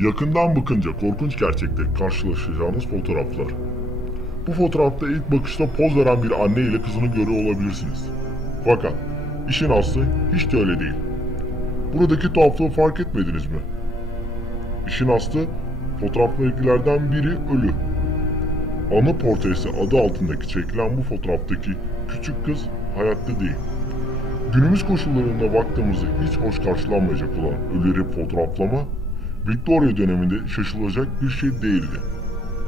Yakından bakınca korkunç gerçekte karşılaşacağınız fotoğraflar. Bu fotoğrafta ilk bakışta poz veren bir anne ile kızını görüyor olabilirsiniz. Fakat işin aslı hiç de öyle değil. Buradaki tuhaflığı fark etmediniz mi? İşin aslı fotoğraftakilerden biri ölü. Anı portresi adı altındaki çekilen bu fotoğraftaki küçük kız hayatta değil. Günümüz koşullarında baktığımızda hiç hoş karşılanmayacak olan ölüleri fotoğraflama, Victoria döneminde şaşılacak bir şey değildi.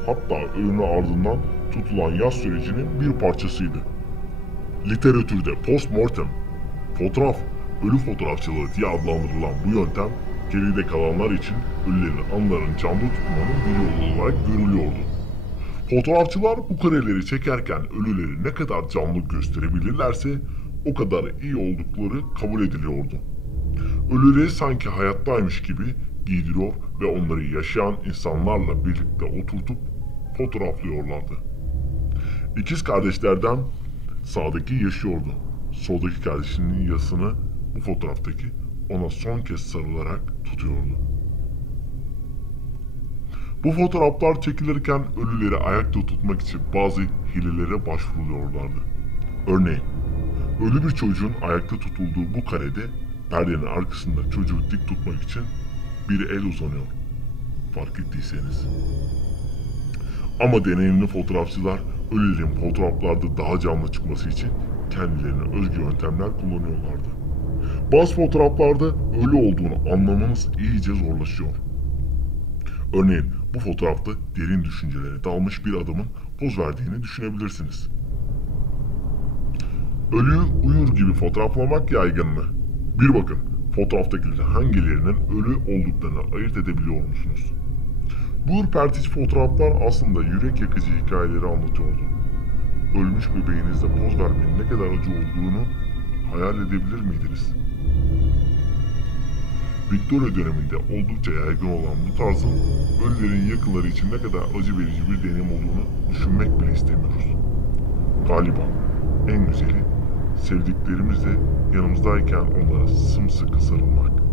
Hatta ölümün ardından tutulan yaz sürecinin bir parçasıydı. Literatürde postmortem, fotoğraf, ölü fotoğrafçılığı diye adlandırılan bu yöntem, geride kalanlar için ölülerin anılarını canlı tutmanın bir yolu olarak görülüyordu. Fotoğrafçılar bu kareleri çekerken ölüleri ne kadar canlı gösterebilirlerse o kadar iyi oldukları kabul ediliyordu. Ölüleri sanki hayattaymış gibi giydiriyor ve onları yaşayan insanlarla birlikte oturtup fotoğraflıyorlardı. İkiz kardeşlerden sağdaki yaşıyordu. Soldaki kardeşinin yasını bu fotoğraftaki ona son kez sarılarak tutuyordu. Bu fotoğraflar çekilirken ölüleri ayakta tutmak için bazı hilelere başvuruluyorlardı. Örneğin, ölü bir çocuğun ayakta tutulduğu bu karede perdenin arkasında çocuğu dik tutmak için bir el uzanıyor. Fark ettiyseniz. Ama deneyimli fotoğrafçılar ölülerin fotoğraflarda daha canlı çıkması için kendilerine özgü yöntemler kullanıyorlardı. Bazı fotoğraflarda ölü olduğunu anlamanız iyice zorlaşıyor. Örneğin bu fotoğrafta derin düşüncelere dalmış bir adamın poz verdiğini düşünebilirsiniz. Ölüyü uyur gibi fotoğraflamak yaygın mı? Bir bakın, fotoğraftakilerin hangilerinin ölü olduklarını ayırt edebiliyor musunuz? Bu ürpertici fotoğraflar aslında yürek yakıcı hikayeleri anlatıyordu. Ölmüş bebeğinizde poz vermenin ne kadar acı olduğunu hayal edebilir miydiniz? Victoria döneminde oldukça yaygın olan bu tarzın ölülerin yakınları için ne kadar acı verici bir deneyim olduğunu düşünmek bile istemiyoruz. Galiba en güzeli sevdiklerimizle yanımızdayken onlara sımsıkı sarılmak.